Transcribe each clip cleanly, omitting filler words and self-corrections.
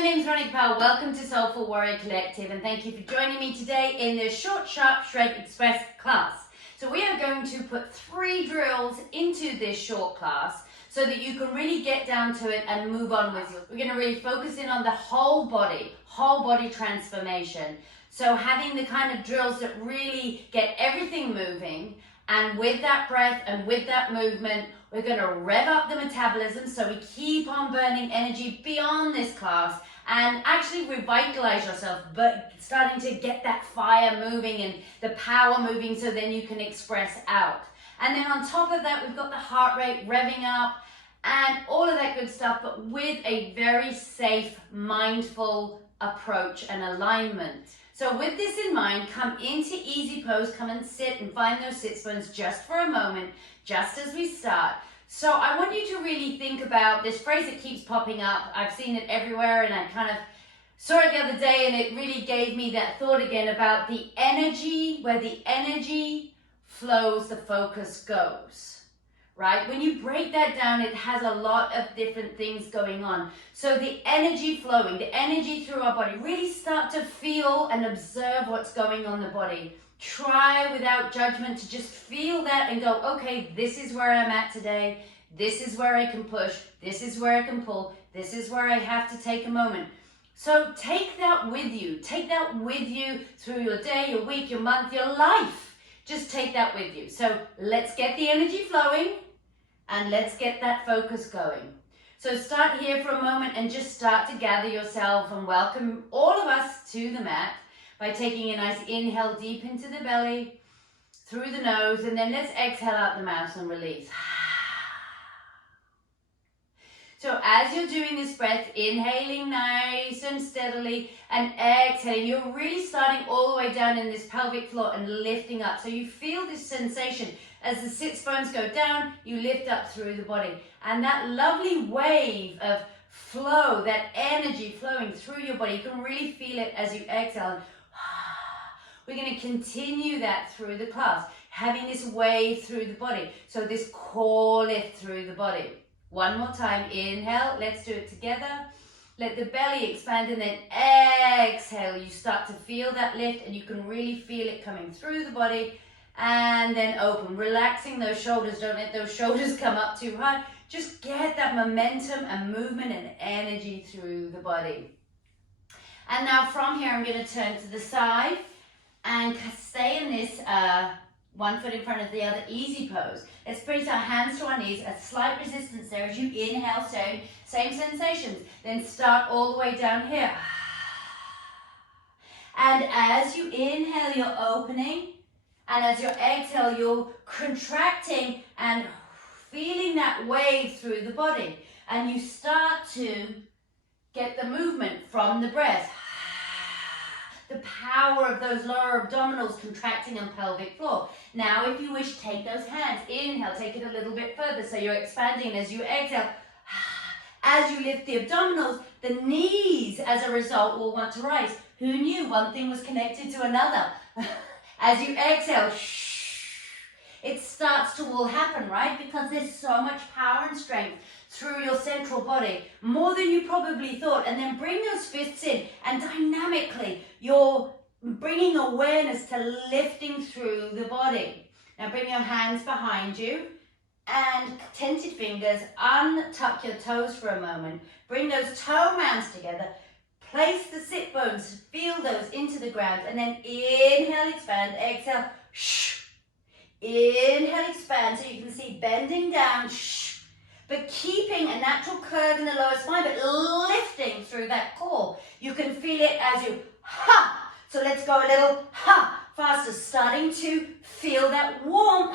my name's Ronnie Powell. Welcome to Soulful Warrior Collective, and thank you for joining me today in this short, sharp shred express class. So we are going to put 3 drills into this short class so that you can really get down to it and move on with it. We're going to really focus in on the whole body transformation. So having the kind of drills that really get everything moving, and with that breath and with that movement, we're going to rev up the metabolism so we keep on burning energy beyond this class and actually revitalize yourself, but starting to get that fire moving and the power moving so then you can express out. And then on top of that, we've got the heart rate revving up and all of that good stuff, but with a very safe, mindful approach and alignment. So with this in mind, come into easy pose, come and sit and find those sit bones just for a moment, just as we start. So I want you to really think about this phrase that keeps popping up. I've seen it everywhere and I kind of saw it the other day and it really gave me that thought again about the energy, where the energy flows, the focus goes. Right? When you break that down, it has a lot of different things going on. So the energy flowing, the energy through our body, really start to feel and observe what's going on in the body. Try without judgment to just feel that and go, okay, this is where I'm at today. This is where I can push. This is where I can pull. This is where I have to take a moment. So take that with you. Take that with you through your day, your week, your month, your life. Just take that with you. So let's get the energy flowing. And let's get that focus going. So start here for a moment and just start to gather yourself and welcome all of us to the mat by taking a nice inhale deep into the belly, through the nose, and then let's exhale out the mouth and release. So as you're doing this breath, inhaling nice and steadily and exhaling, you're really starting all the way down in this pelvic floor and lifting up. So you feel this sensation. As the sit bones go down, you lift up through the body. And that lovely wave of flow, that energy flowing through your body, you can really feel it as you exhale. We're going to continue that through the class, having this wave through the body. So this core lift through the body. One more time, inhale, let's do it together. Let the belly expand and then exhale. You start to feel that lift and you can really feel it coming through the body. And then open, relaxing those shoulders. Don't let those shoulders come up too high. Just get that momentum and movement and energy through the body. And now from here, I'm going to turn to the side and stay in this one foot in front of the other, easy pose. Let's bring our hands to our knees, a slight resistance there as you inhale, same sensations. Then start all the way down here. And as you inhale, you're opening. And as you exhale, you're contracting and feeling that wave through the body. And you start to get the movement from the breath. The power of those lower abdominals contracting on pelvic floor. Now, if you wish, take those hands. Inhale, take it a little bit further. So you're expanding. As you exhale, as you lift the abdominals, the knees, as a result, will want to rise. Who knew one thing was connected to another? As you exhale, it starts to all happen, right? Because there's so much power and strength through your central body, more than you probably thought. And then bring those fists in and dynamically, you're bringing awareness to lifting through the body. Now bring your hands behind you and tented fingers, untuck your toes for a moment. Bring those toe mounds together. Place the sit bones, feel those into the ground, and then inhale, expand, exhale, Inhale, expand, so you can see bending down, but keeping a natural curve in the lower spine, but lifting through that core. You can feel it as you, So let's go a little, faster, starting to feel that warm,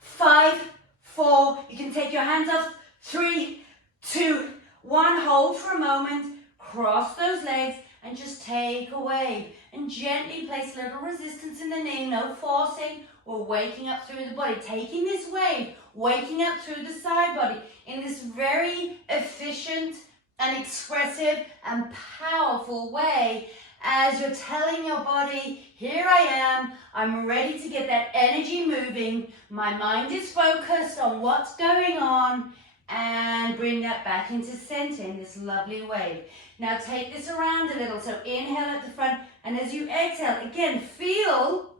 5, 4, you can take your hands off, 3, 2, 1, hold for a moment. Cross those legs and just take a wave and gently place a little resistance in the knee, no forcing. We're waking up through the body, taking this wave, waking up through the side body in this very efficient and expressive and powerful way as you're telling your body, here I am, I'm ready to get that energy moving, my mind is focused on what's going on, and bring that back into center in this lovely wave. Now take this around a little. So inhale at the front, and as you exhale, again, feel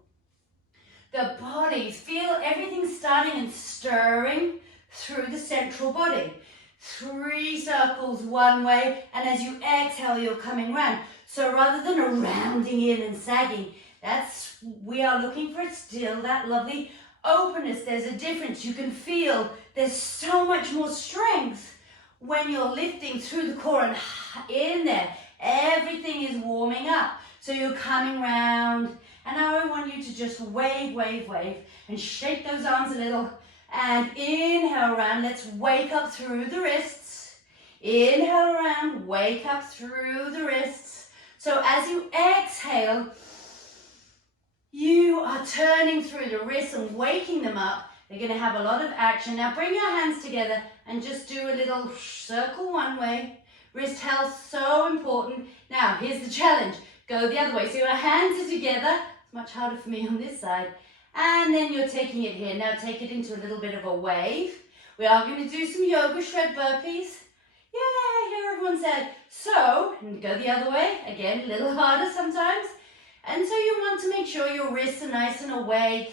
the body, feel everything starting and stirring through the central body. 3 circles one way, and as you exhale, you're coming round. So rather than a rounding in and sagging, we are looking for still that lovely openness. There's a difference. You can feel there's so much more strength when you're lifting through the core and in there. Everything is warming up. So you're coming round, and now I want you to just wave, wave, wave, and shake those arms a little. And inhale around, let's wake up through the wrists. Inhale around, wake up through the wrists. So as you exhale, you are turning through the wrists and waking them up. They're going to have a lot of action. Now bring your hands together and just do a little circle one way. Wrist health, so important. Now here's the challenge. Go the other way. So your hands are together. It's much harder for me on this side. And then you're taking it here. Now take it into a little bit of a wave. We are going to do some yoga shred burpees. Yeah, hear everyone say. So, and go the other way. Again, a little harder sometimes. And so you want to make sure your wrists are nice and awake.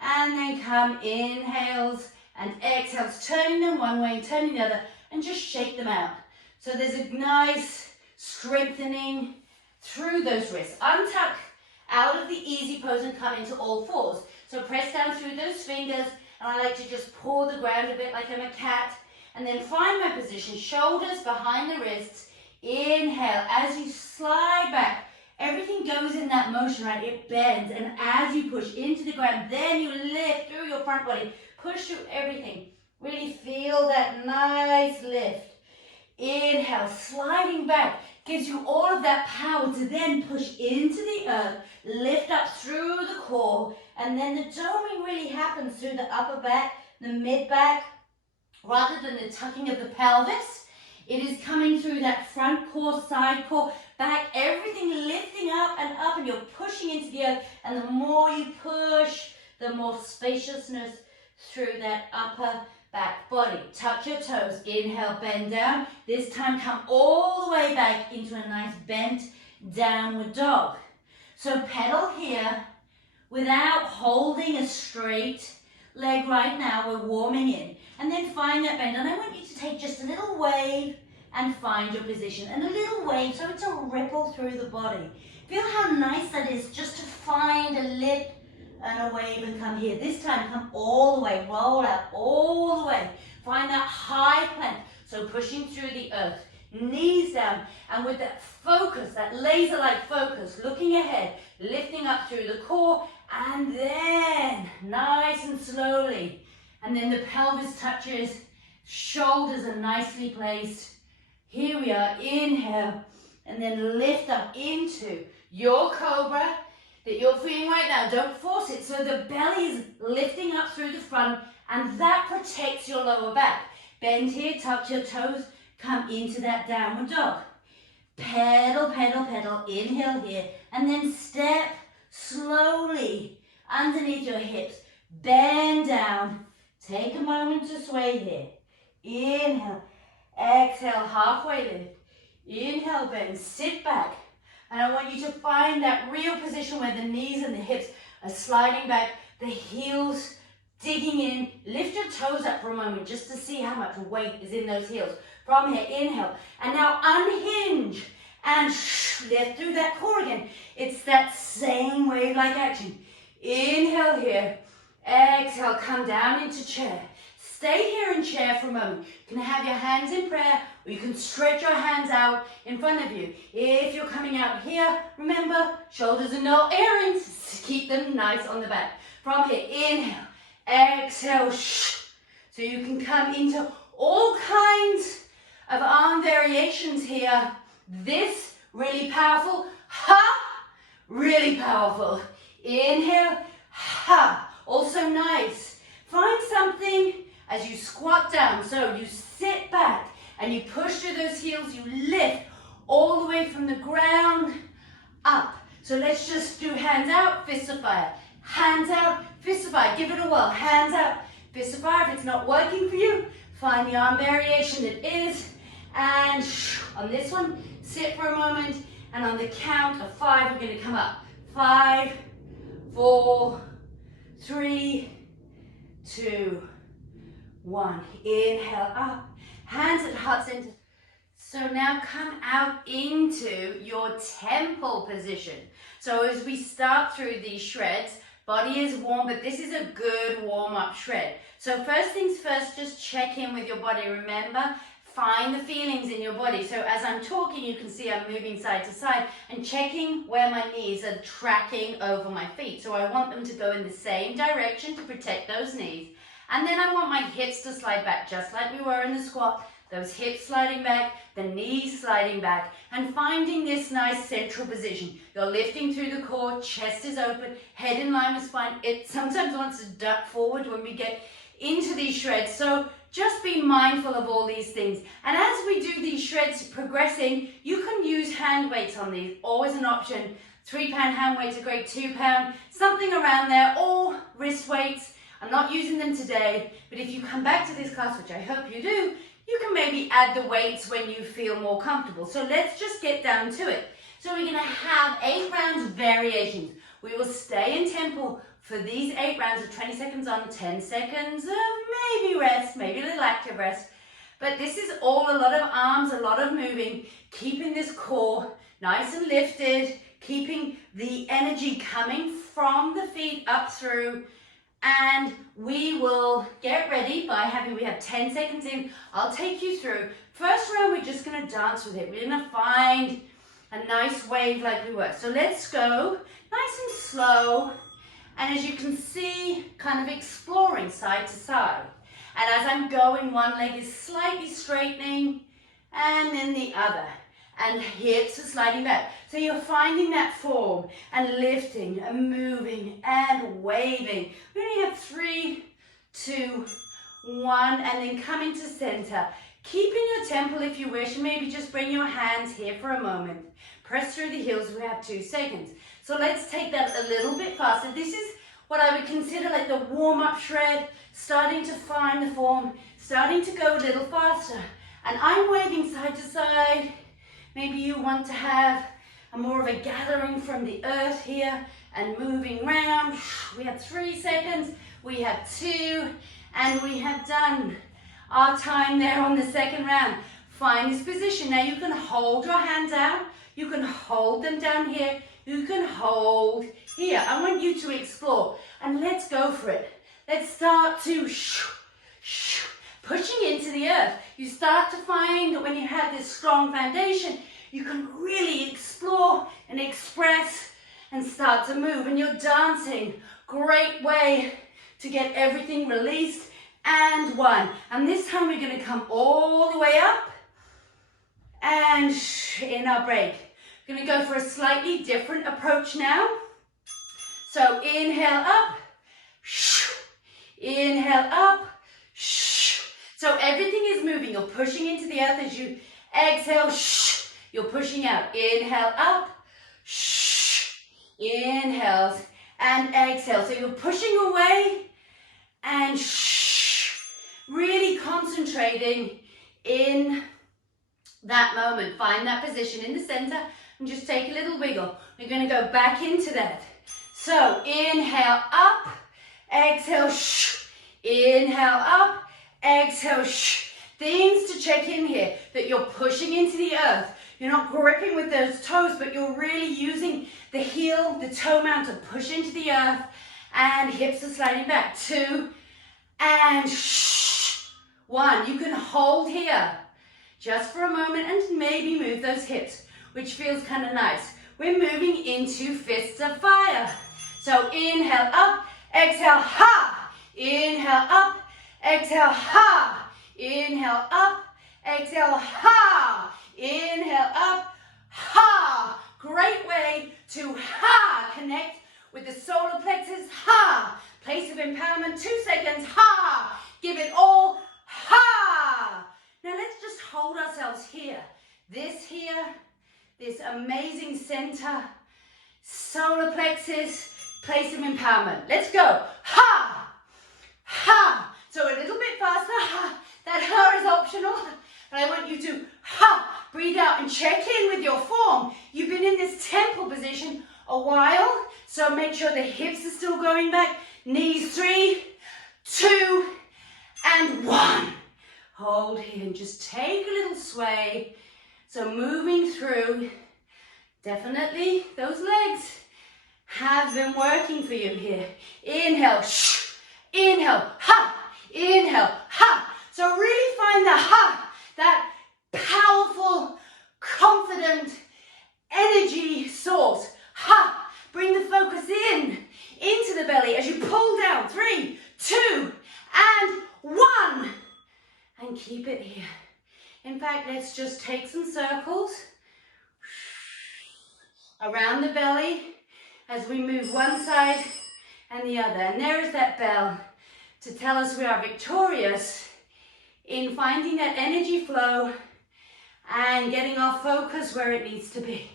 And then come inhales and exhales, turning them one way and turning the other, and just shake them out. So there's a nice strengthening through those wrists. Untuck out of the easy pose and come into all fours. So press down through those fingers, and I like to just paw the ground a bit like I'm a cat. And then find my position, shoulders behind the wrists. Inhale, as you slide back, everything goes in that motion, right? It bends, and as you push into the ground, then you lift through your front body. Push through everything. Really feel that nice lift. Inhale, sliding back, gives you all of that power to then push into the earth, lift up through the core, and then the doming really happens through the upper back, the mid back, rather than the tucking of the pelvis. It is coming through that front core, side core, back, everything lifting up, and you're pushing into the earth, and the more you push, the more spaciousness through that upper back body. Tuck your toes. Inhale, bend down. This time come all the way back into a nice bent downward dog. So pedal here without holding a straight leg right now. We're warming in. And then find that bend. And I want you to take just a little wave and find your position. And a little wave, so it's a ripple through the body. Feel how nice that is just to find a lip and a wave and come here. This time, come all the way, roll out all the way. Find that high plank. So pushing through the earth, knees down, and with that focus, that laser-like focus, looking ahead, lifting up through the core, and then nice and slowly. And then the pelvis touches, shoulders are nicely placed. Here we are, inhale, and then lift up into your cobra that you're feeling right now. Don't force it. So the belly is lifting up through the front, and that protects your lower back. Bend here, tuck your toes, come into that downward dog. Pedal, pedal, pedal, inhale here, and then step slowly underneath your hips. Bend down. Take a moment to sway here. Inhale, exhale, halfway lift. Inhale, bend, sit back. And I want you to find that real position where the knees and the hips are sliding back, the heels digging in. Lift your toes up for a moment just to see how much weight is in those heels. From here, inhale. And now unhinge and lift through that core again. It's that same wave-like action. Inhale here. Exhale, come down into chair. Stay here in chair for a moment. You can have your hands in prayer, or you can stretch your hands out in front of you. If you're coming out here, remember, shoulders are no earrings. Keep them nice on the back. From here, inhale, exhale, so you can come into all kinds of arm variations here. This, really powerful. Ha! Really powerful. Inhale, ha! Also nice. Find something as you squat down. So you sit back and you push through those heels. You lift all the way from the ground up. So let's just do hands out, fists of fire. Hands out, fists of fire. Give it a whirl. Hands out, fists of fire. If it's not working for you, Find the arm variation it is. And on this one, sit for a moment. And on the count of 5, we're going to come up. 5, 4, 3, 2, 1. Inhale up. Hands at heart center. So now come out into your temple position. So as we start through these shreds, body is warm, but this is a good warm-up shred. So first things first, just check in with your body. Remember, find the feelings in your body. So as I'm talking, you can see I'm moving side to side and checking where my knees are tracking over my feet. So I want them to go in the same direction to protect those knees. And then I want my hips to slide back, just like we were in the squat. Those hips sliding back, the knees sliding back, and finding this nice central position. You're lifting through the core, chest is open, head in line with spine. It sometimes wants to duck forward when we get into these shreds. So just be mindful of all these things. And as we do these shreds progressing, you can use hand weights on these, always an option. 3-pound hand weights are great, 2-pound, something around there, or wrist weights. I'm not using them today, but if you come back to this class, which I hope you do, you can maybe add the weights when you feel more comfortable. So let's just get down to it. So we're going to have 8 rounds of variations. We will stay in tempo for these 8 rounds of 20 seconds on, 10 seconds of maybe rest, maybe a little active rest. But this is all a lot of arms, a lot of moving, keeping this core nice and lifted, keeping the energy coming from the feet up through. And we will get ready by we have 10 seconds in. I'll take you through. First round, we're just going to dance with it. We're going to find a nice wave like we were. So let's go nice and slow. And as you can see, kind of exploring side to side. And as I'm going, one leg is slightly straightening and then the other. And hips are sliding back. So you're finding that form and lifting and moving and waving. We only have 3, 2, 1, and then coming to center. Keep in your temple if you wish, and maybe just bring your hands here for a moment. Press through the heels, we have 2 seconds. So let's take that a little bit faster. This is what I would consider like the warm-up shred, starting to find the form, starting to go a little faster. And I'm waving side to side. Maybe you want to have more of a gathering from the earth here and moving round. We have 3 seconds, we have 2, and we have done our time there on the second round. Find this position. Now you can hold your hands out, you can hold them down here, you can hold here. I want you to explore, and let's go for it. Let's start to pushing into the earth. You start to find that when you have this strong foundation, you can really explore and express and start to move. And you're dancing. Great way to get everything released. And 1. And this time we're going to come all the way up. And in our break. We're going to go for a slightly different approach now. So inhale up. Inhale up. So everything is moving. You're pushing into the earth as you exhale. You're pushing out. Inhale up. Inhales and exhale. So you're pushing away and really concentrating in that moment. Find that position in the center and just take a little wiggle. We're going to go back into that. So inhale up. Exhale. Inhale up. Exhale, Things to check in here, that you're pushing into the earth. You're not gripping with those toes, but you're really using the heel, the toe mount to push into the earth, and hips are sliding back. 2, and 1. You can hold here just for a moment and maybe move those hips, which feels kind of nice. We're moving into fists of fire. So inhale up, exhale, ha. Inhale up. Exhale, ha. Inhale up. Exhale, ha. Inhale up, ha. Great way to ha. Connect with the solar plexus, ha. Place of empowerment, 2 seconds, ha. Give it all, ha. Now let's just hold ourselves here. This amazing center, solar plexus, place of empowerment. Let's go, ha. Ha. So a little bit faster, ha. That That ha is optional, but I want you to ha, breathe out and check in with your form. You've been in this temple position a while, so make sure the hips are still going back. Knees, 3, 2, and 1. Hold here and just take a little sway. So moving through, definitely those legs have been working for you here. Inhale, shh, inhale, ha, inhale, ha. So really find the ha, that powerful, confident energy source. Ha, bring the focus in, into the belly as you pull down. 3, 2, and 1. And keep it here. In fact, let's just take some circles around the belly as we move one side and the other. And there is that bell to tell us we are victorious in finding that energy flow and getting our focus where it needs to be.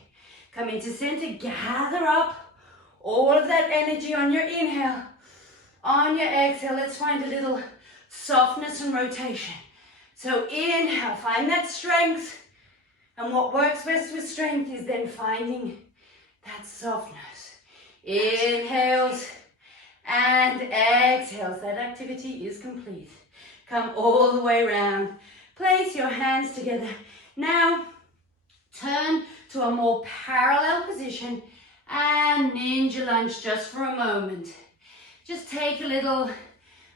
Come into center, gather up all of that energy on your inhale. On your exhale, let's find a little softness and rotation. So inhale, find that strength. And what works best with strength is then finding that softness. Inhales and exhales. That activity is complete. Come all the way around. Place your hands together. Now, turn to a more parallel position and ninja lunge just for a moment. Just take a little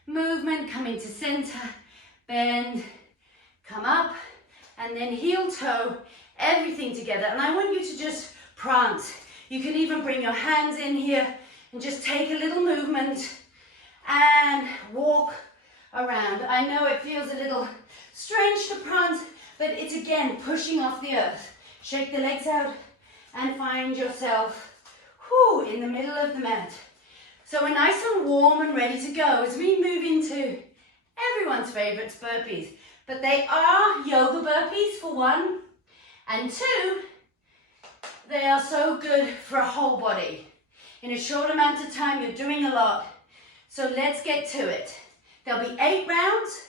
movement, come into center, bend, come up, and then heel toe, everything together. And I want you to just prance. You can even bring your hands in here and just take a little movement and walk around. I know it feels a little strange to prance, but it's again pushing off the earth. Shake the legs out and find yourself in the middle of the mat. So we're nice and warm and ready to go as we move into everyone's favorites, burpees. But they are yoga burpees for one, and two, they are so good for a whole body. In a short amount of time, you're doing a lot. So let's get to it. There'll be 8 rounds.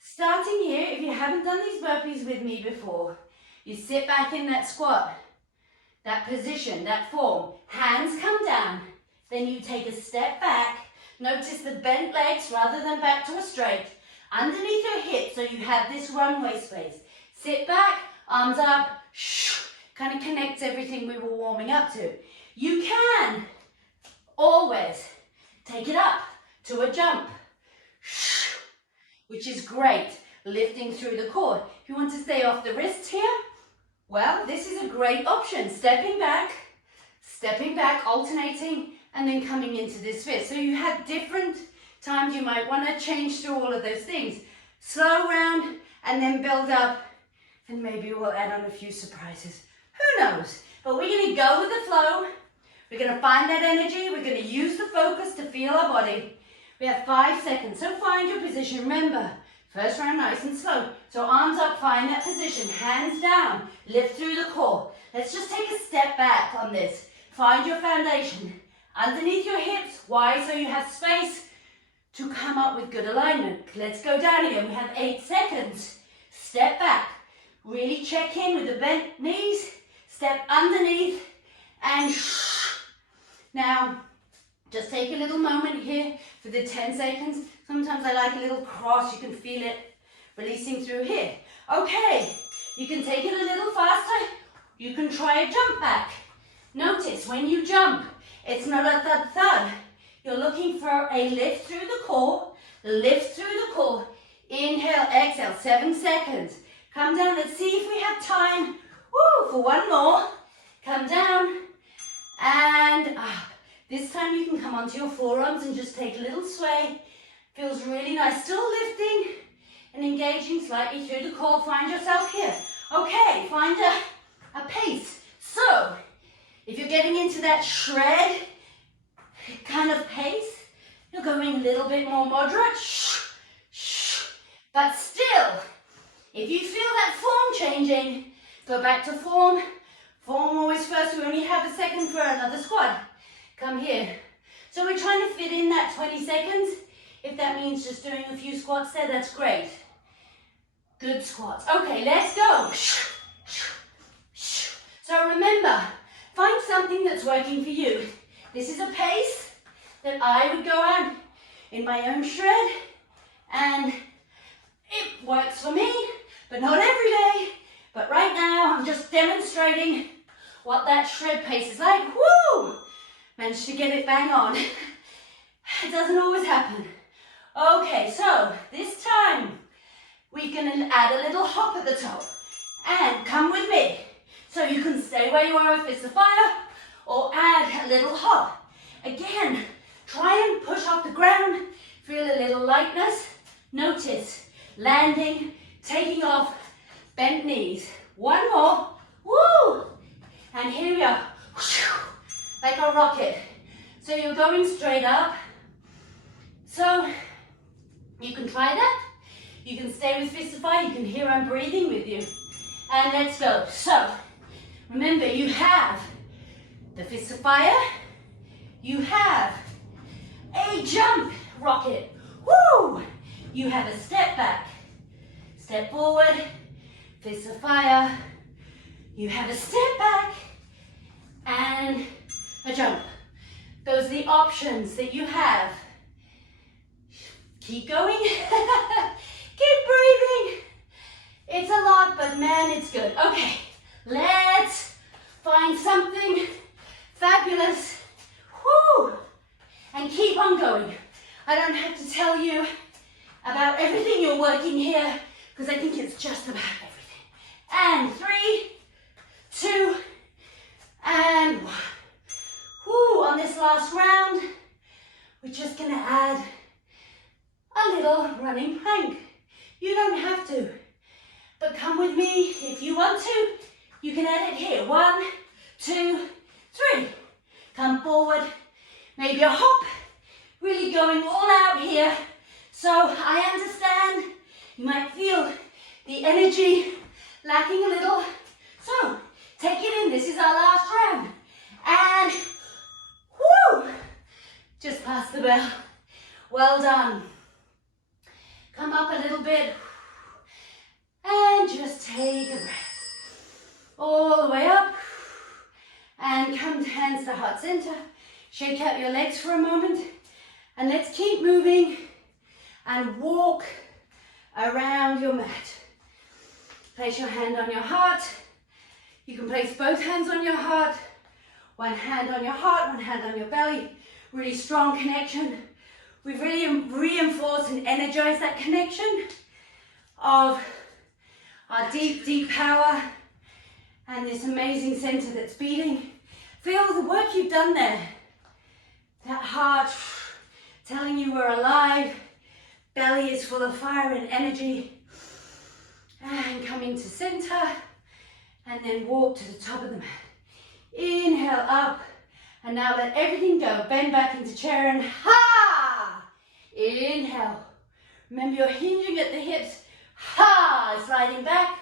Starting here, if you haven't done these burpees with me before, you sit back in that squat, that position, that form. Hands come down. Then you take a step back. Notice the bent legs rather than back to a straight. Underneath your hips, so you have this runway space. Sit back, arms up, kind of connects everything we were warming up to. You can always take it up to a jump, which is great, lifting through the core. If you want to stay off the wrists here, well, this is a great option. Stepping back, alternating, and then coming into this fist. So you have different times you might want to change through all of those things. Slow round and then build up, and maybe we'll add on a few surprises. Who knows? But we're going to go with the flow. We're going to find that energy. We're going to use the focus to feel our body. We have 5 seconds. So find your position. Remember, first round nice and slow. So arms up, find that position. Hands down, lift through the core. Let's just take a step back on this. Find your foundation. Underneath your hips, wide so you have space to come up with good alignment. Let's go down again. We have 8 seconds. Step back. Really check in with the bent knees. Step underneath and now just take a little moment here for the 10 seconds. Sometimes I like a little cross. You can feel it releasing through here. Okay, you can take it a little faster. You can try a jump back. Notice when you jump, it's not a thud thud. You're looking for a lift through the core. Lift through the core. Inhale, exhale, 7 seconds. Come down, let's see if we have time. For one more. Come down and up. This time you can come onto your forearms and just take a little sway. Feels really nice. Still lifting and engaging slightly through the core. Find yourself here. Okay, find a pace. So, if you're getting into that shred kind of pace, you're going a little bit more moderate. But still, if you feel that form changing, go back to form. Form always first. We only have a second for another squat. Come here. So we're trying to fit in that 20 seconds. If that means just doing a few squats there, that's great. Good squats. Okay, let's go. So remember, find something that's working for you. This is a pace that I would go out in my own shred, and it works for me, but not every day. But right now, I'm just demonstrating what that shred pace is like. Woo! Managed to get it bang on. It doesn't always happen. Okay, so this time, we can add a little hop at the top. And come with me. So you can stay where you are with fist of fire, or add a little hop. Again, try and push off the ground. Feel a little lightness. Notice landing, taking off, bent knees. One more. Woo! And here we are. Like a rocket. So you're going straight up. So you can try that. You can stay with fist of fire. You can hear I'm breathing with you. And let's go. So remember, you have the fist of fire. You have a jump rocket. Woo! You have a step back, step forward, fist of fire. You have a step back and a jump. Those are the options that you have. Keep going. Keep breathing. It's a lot, but man, it's good. Okay, let's find something fabulous. Woo! And keep on going. I don't have to tell you about everything you're working here, because I think it's just about everything. And 3, 2, and 1. Woo! On this last round, we're just gonna add a little running plank. You don't have to, but come with me if you want to. You can add it here. 1, 2, 3. Come forward. Maybe a hop. Really going all out here. So I understand you might feel the energy lacking a little. So take it in. This is our last round. And whoo! Just past the bell. Well done. Come up a little bit. And just take a breath. All the way up. And come hands to heart center. Shake out your legs for a moment. And let's keep moving and walk around your mat. Place your hand on your heart. You can place both hands on your heart. One hand on your heart, one hand on your belly. Really strong connection. We've really reinforced and energized that connection of our deep, deep power and this amazing center that's beating. Feel the work you've done there. That heart telling you we're alive. Belly is full of fire and energy. And coming to center. And then walk to the top of the mat. Inhale up. And now let everything go. Bend back into chair and ha! Inhale. Remember you're hinging at the hips. Ha! Sliding back.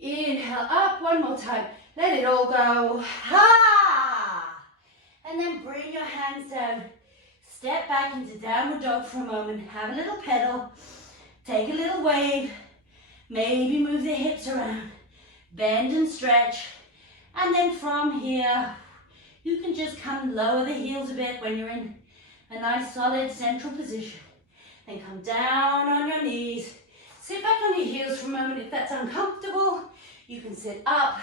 Inhale up. One more time. Let it all go. Ha! And then bring your hands down. Step back into downward dog for a moment. Have a little pedal. Take a little wave. Maybe move the hips around. Bend and stretch. And then from here, you can just come lower the heels a bit when you're in a nice solid central position. Then come down on your knees. Sit back on your heels for a moment. If that's uncomfortable, you can sit up.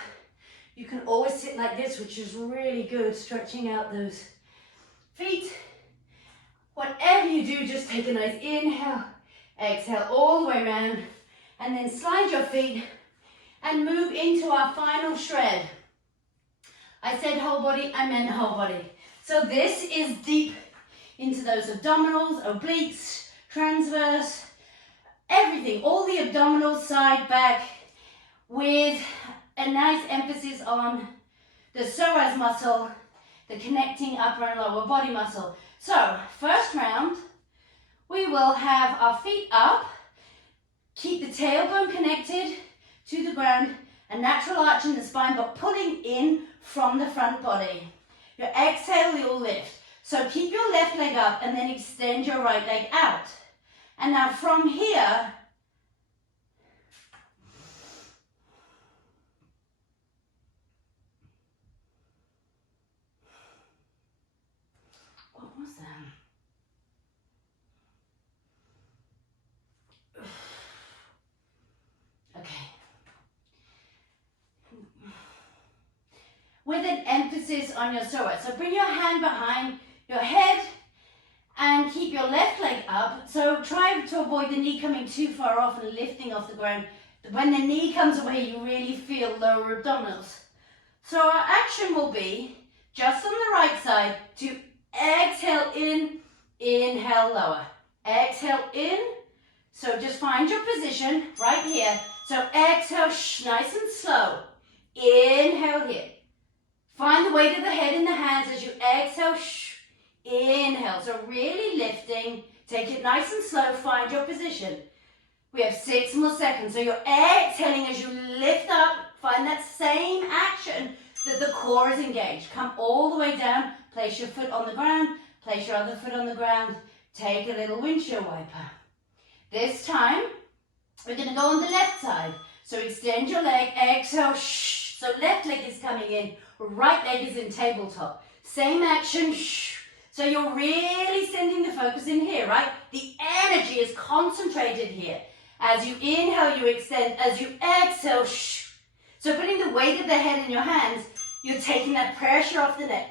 You can always sit like this, which is really good, stretching out those feet. Whatever you do, just take a nice inhale, exhale all the way around, and then slide your feet and move into our final shred. I said whole body, I meant whole body. So this is deep into those abdominals, obliques, transverse, everything, all the abdominals, side, back, with a nice emphasis on the psoas muscle, the connecting upper and lower body muscle. So, first round, we will have our feet up, keep the tailbone connected to the ground, a natural arch in the spine, but pulling in from the front body. Your exhale, you'll lift. So keep your left leg up and then extend your right leg out. And now from here, with an emphasis on your psoas. So bring your hand behind your head and keep your left leg up. So try to avoid the knee coming too far off and lifting off the ground. When the knee comes away, you really feel lower abdominals. So our action will be, just on the right side, to exhale in, inhale lower. Exhale in, so just find your position right here. So exhale, nice and slow. Inhale here. Find the weight of the head in the hands as you exhale, inhale. So really lifting, take it nice and slow, find your position. We have 6 more seconds. So you're exhaling as you lift up, find that same action that the core is engaged. Come all the way down, place your foot on the ground, place your other foot on the ground, take a little windshield wiper. This time, we're going to go on the left side. So extend your leg, exhale, so left leg is coming in, right leg is in tabletop. Same action, so you're really sending the focus in here, right? The energy is concentrated here. As you inhale, you extend. As you exhale, so putting the weight of the head in your hands, you're taking that pressure off the neck.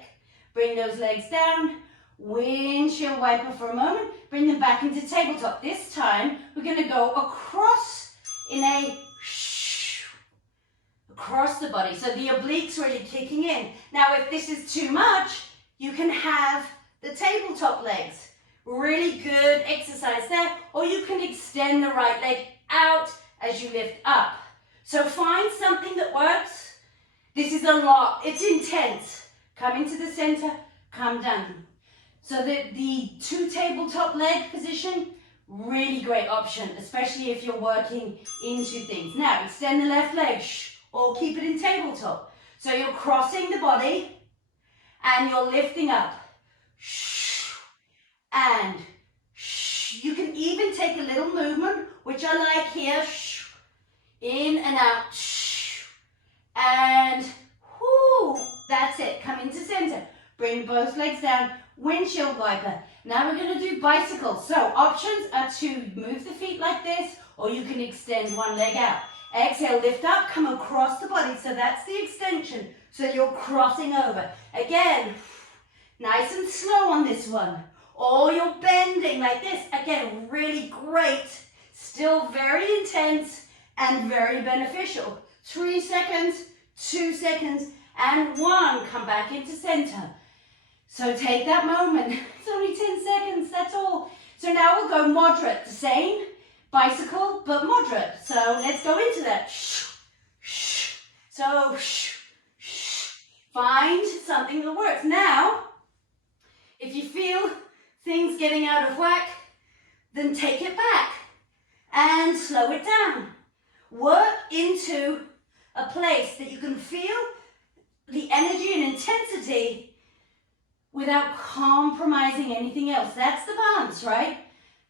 Bring those legs down. Windshield wiper for a moment. Bring them back into tabletop. This time, we're going to go across in a across the body. So the obliques really kicking in. Now, if this is too much, you can have the tabletop legs. Really good exercise there. Or you can extend the right leg out as you lift up. So find something that works. This is a lot. It's intense. Come into the center, come down. So the 2 tabletop leg position, really great option, especially if you're working into things. Now, extend the left leg, or keep it in tabletop. So you're crossing the body and you're lifting up. And you can even take a little movement, which I like here. In and out. And that's it. Come into center. Bring both legs down. Windshield wiper. Now we're going to do bicycles. So options are to move the feet like this, or you can extend one leg out. Exhale, lift up, come across the body. So that's the extension. So you're crossing over. Again, nice and slow on this one. Or you're bending like this. Again, really great. Still very intense and very beneficial. 3 seconds, 2 seconds, and 1. Come back into center. So take that moment. It's only 10 seconds, that's all. So now we'll go moderate. The same bicycle, but moderate. So let's go into that. So find something that works. Now, if you feel things getting out of whack, then take it back and slow it down. Work into a place that you can feel the energy and intensity without compromising anything else. That's the balance, right?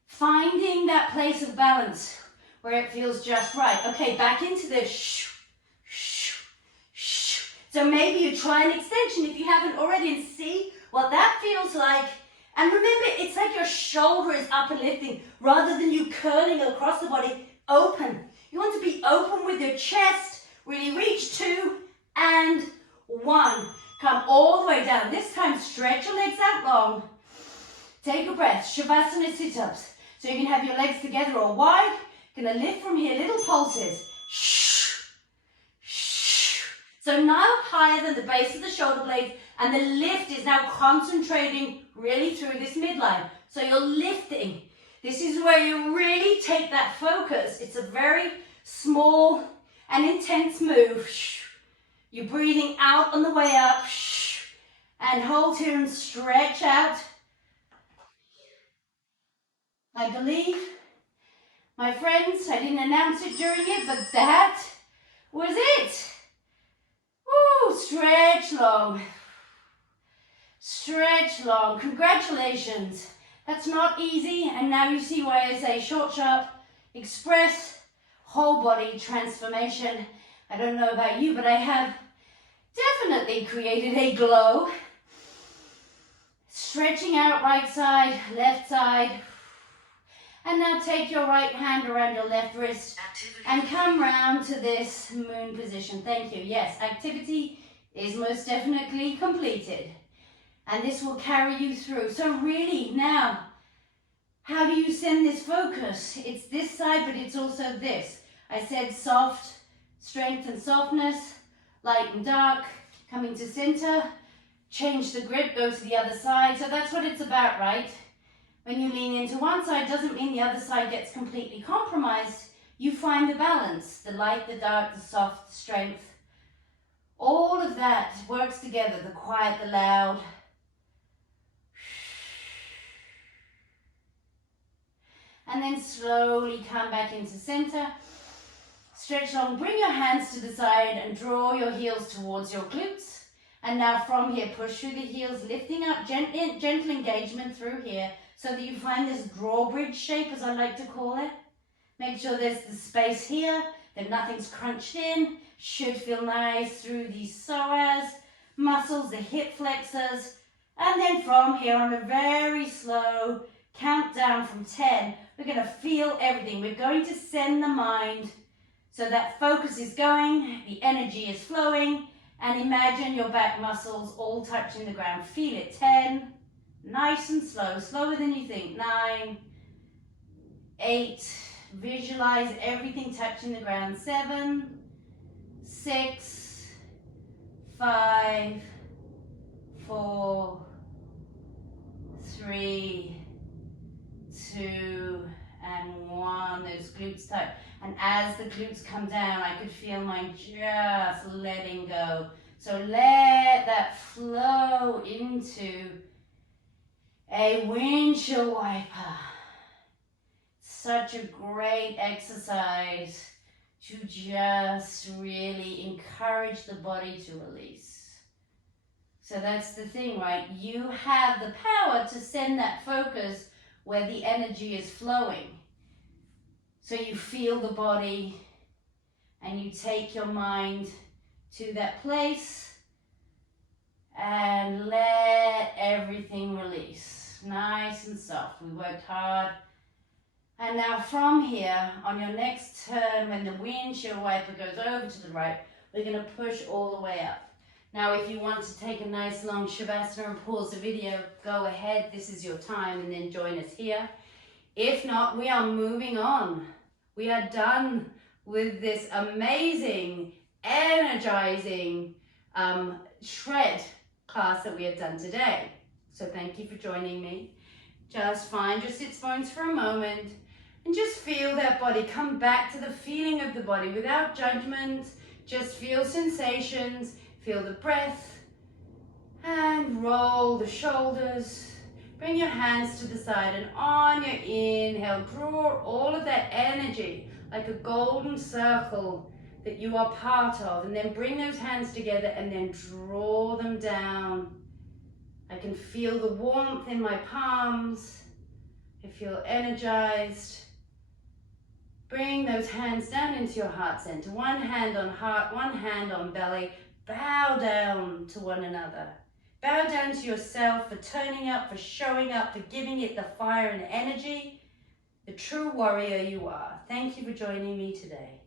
Finding that place of balance where it feels just right. Okay, back into this. So maybe you try an extension if you haven't already and see what that feels like. And remember, it's like your shoulder is up and lifting rather than you curling across the body, open. You want to be open with your chest. Really reach 2 and 1. Come all the way down. This time, stretch your legs out long. Take a breath. Shavasana sit-ups. So you can have your legs together or wide. Gonna lift from here, little pulses. So now higher than the base of the shoulder blades, and the lift is now concentrating really through this midline. So you're lifting. This is where you really take that focus. It's a very small and intense move. You're breathing out on the way up. And hold here and stretch out. I believe, my friends, I didn't announce it during it, but that was it. Woo, stretch long. Stretch long. Congratulations. That's not easy, and now you see why I say short, sharp, express, whole body transformation. I don't know about you, but I have definitely created a glow. Stretching out right side, left side. And now take your right hand around your left wrist and come round to this moon position. Thank you. Yes, activity is most definitely completed. And this will carry you through. So really now, how do you send this focus? It's this side, but it's also this. I said soft, strength and softness, light and dark, coming to center, change the grip, go to the other side. So that's what it's about, right? When you lean into one side, doesn't mean the other side gets completely compromised. You find the balance, the light, the dark, the soft, the strength. All of that works together, the quiet, the loud. And then slowly come back into center. Stretch long, bring your hands to the side and draw your heels towards your glutes. And now from here, push through the heels, lifting up, gentle engagement through here so that you find this drawbridge shape, as I like to call it. Make sure there's the space here, that nothing's crunched in. Should feel nice through these psoas muscles, the hip flexors. And then from here on a very slow countdown from 10, we're going to feel everything. We're going to send the mind so that focus is going, the energy is flowing, and imagine your back muscles all touching the ground. Feel it. 10, nice and slow, slower than you think. 9, 8, visualize everything touching the ground. 7, 6, 5, 4, 3, 2, and 1. Those glutes touch. And as the glutes come down, I could feel mine just letting go. So let that flow into a windshield wiper. Such a great exercise to just really encourage the body to release. So that's the thing, right? You have the power to send that focus where the energy is flowing. So you feel the body and you take your mind to that place and let everything release. Nice and soft. We worked hard. And now from here, on your next turn, when the windshield wiper goes over to the right, we're going to push all the way up. Now, if you want to take a nice long Shavasana and pause the video, go ahead. This is your time, and then join us here. If not, we are moving on. We are done with this amazing, energizing shred class that we have done today. So thank you for joining me. Just find your sits bones for a moment and just feel that body. Come back to the feeling of the body without judgment. Just feel sensations, feel the breath, and roll the shoulders. Bring your hands to the side, and on your inhale, draw all of that energy like a golden circle that you are part of, and then bring those hands together and then draw them down. I can feel the warmth in my palms. I feel energized. Bring those hands down into your heart center. One hand on heart, one hand on belly. Bow down to one another. Bow down to yourself for turning up, for showing up, for giving it the fire and energy, the true warrior you are. Thank you for joining me today.